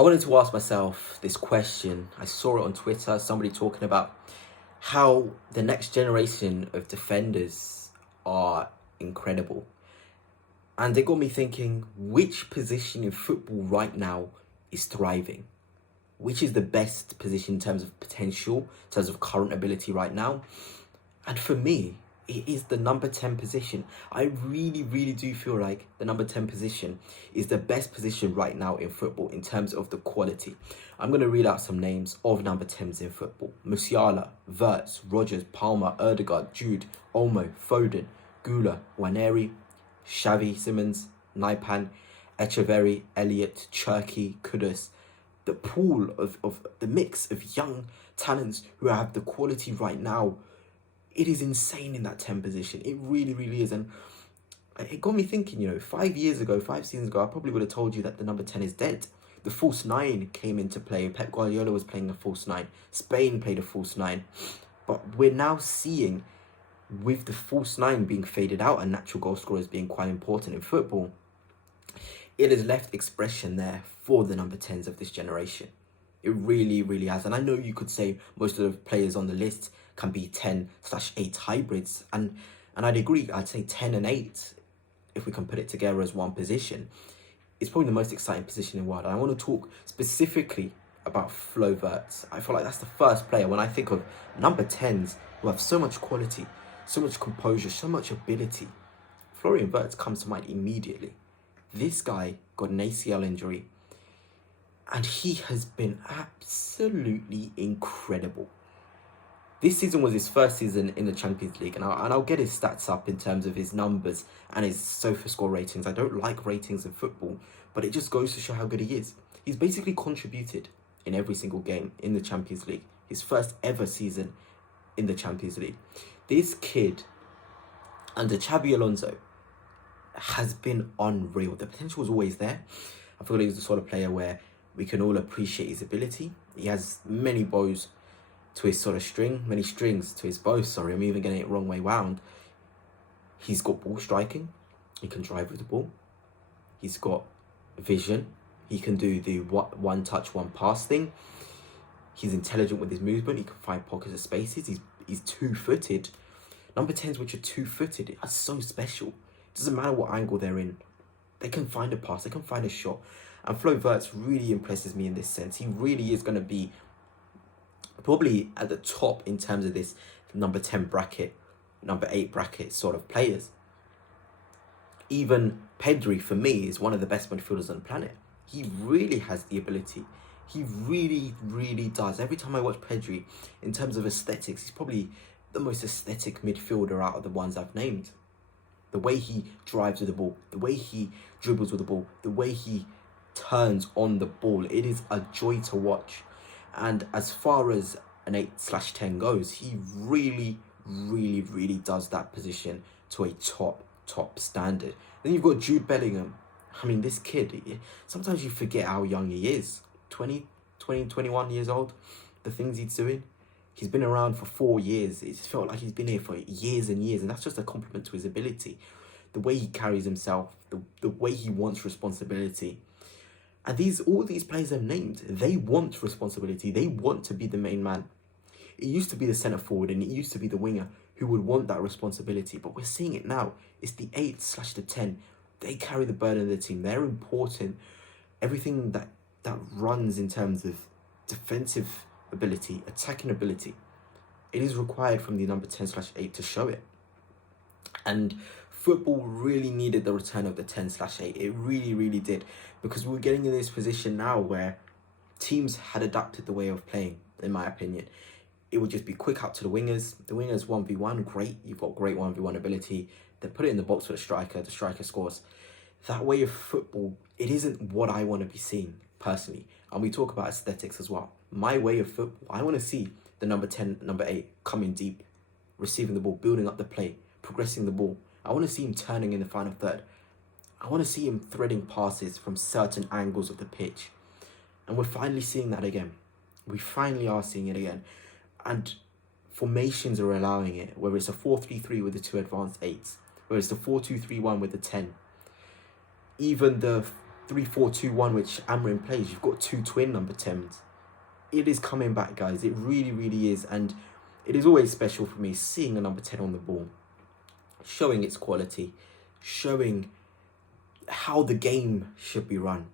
I wanted to ask myself this question. I saw it on Twitter, somebody talking about how the next generation of defenders are incredible. And it got me thinking, which position in football right now is thriving? Which is the best position in terms of potential, in terms of current ability right now? And for me, it is the number 10 position. I really, really do feel like the number 10 position is the best position right now in football in terms of the quality. I'm going to read out some names of number 10s in football. Musiala, Wirtz, Rogers, Palmer, Erdegaard, Jude, Olmo, Foden, Gula, Waneri, Xavi Simons, Naipan, Echeverry, Elliott, Cherky, Kudus. The pool of the mix of young talents who have the quality right now, it is insane in that 10 position. It really, really is. And it got me thinking, 5 seasons ago, I probably would have told you that the number 10 is dead. The false nine came into play. Pep Guardiola was playing a false nine. Spain played a false nine. But we're now seeing, with the false nine being faded out and natural goal scorers being quite important in football, it has left expression there for the number 10s of this generation. It really, really has. And I know you could say most of the players on the list can be 10/8 hybrids. And I'd agree. I'd say 10 and 8, if we can put it together as one position, it's probably the most exciting position in the world. And I want to talk specifically about Flo Wirtz. I feel like that's the first player when I think of number 10s who have so much quality, so much composure, so much ability. Florian Wirtz comes to mind immediately. This guy got an ACL injury, and he has been absolutely incredible. This season was his first season in the Champions League, and I'll get his stats up in terms of his numbers and his SofaScore ratings. I don't like ratings in football, but it just goes to show how good he is. He's basically contributed in every single game in the Champions League. His first ever season in the Champions League. This kid, under Xabi Alonso, has been unreal. The potential was always there. I feel like he's the sort of player where we can all appreciate his ability. He has many bows to his sort of string, many strings to his bow. Sorry, I'm even getting it wrong way round. He's got ball striking. He can drive with the ball. He's got vision. He can do the one touch, one pass thing. He's intelligent with his movement. He can find pockets of spaces. He's two-footed. Number 10s which are two-footed are so special. It doesn't matter what angle they're in. They can find a pass. They can find a shot. And Flo Wirtz really impresses me in this sense. He really is going to be probably at the top in terms of this number 10 bracket, number 8 bracket sort of players. Even Pedri, for me, is one of the best midfielders on the planet. He really has the ability. He really, really does. Every time I watch Pedri, in terms of aesthetics, he's probably the most aesthetic midfielder out of the ones I've named. The way he drives with the ball, the way he dribbles with the ball, the way he turns on the ball, it is a joy to watch. And as far as an 8/10 goes, he really, really, really does that position to a top standard. Then you've got Jude Bellingham. I mean, this kid, sometimes you forget how young he is. 21 years old. The things he's doing. He's been around for 4 years. It's felt like he's been here for years and years. And that's just a compliment to his ability. The way he carries himself. The way he wants responsibility. And all these players I've named, they want responsibility. They want to be the main man. It used to be the centre forward and it used to be the winger who would want that responsibility. But we're seeing it now. It's the 8/10. They carry the burden of the team. They're important. Everything that runs in terms of defensive ability, attacking ability, it is required from the number 10/8 to show it. And football really needed the return of the 10/8. It really, really did. Because we're getting in this position now where teams had adapted the way of playing, in my opinion. It would just be quick out to the wingers. The wingers 1v1, great. You've got great 1v1 ability. Then put it in the box for the striker scores. That way of football, it isn't what I want to be seeing, personally. And we talk about aesthetics as well. My way of football, I want to see the number 10, number 8 coming deep, receiving the ball, building up the play, progressing the ball. I want to see him turning in the final third. I want to see him threading passes from certain angles of the pitch. And we're finally seeing that again. We finally are seeing it again. And formations are allowing it, whether it's a 4-3-3 with the 2 advanced 8s, whether it's the 4-2-3-1 with the 10. Even the 3-4-2-1, which Amorim plays, you've got two twin number 10s. It is coming back, guys. It really, really is. And it is always special for me seeing a number 10 on the ball, showing its quality, showing how the game should be run.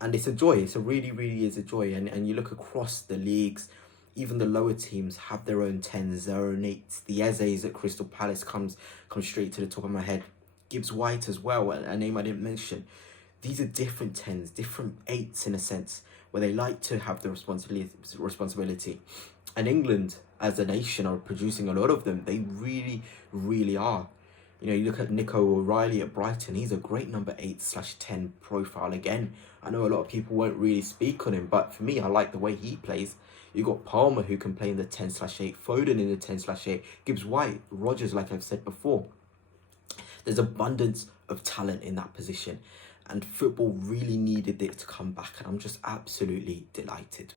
And it's a joy. It's a really, really is a joy. And you look across the leagues, even the lower teams have their own 10s, their own 8s. The Eze's at Crystal Palace comes straight to the top of my head. Gibbs White as well, a name I didn't mention. These are different 10s, different 8s in a sense, where they like to have the responsibility. And England, as a nation, are producing a lot of them. They really, really are. You know, you look at Nico O'Reilly at Brighton. He's a great number 8/10 profile again. I know a lot of people won't really speak on him, but for me, I like the way he plays. You got Palmer, who can play in the 10/8, Foden in the 10/8, Gibbs White, Rodgers, like I've said before. There's abundance of talent in that position, and football really needed it to come back, and I'm just absolutely delighted.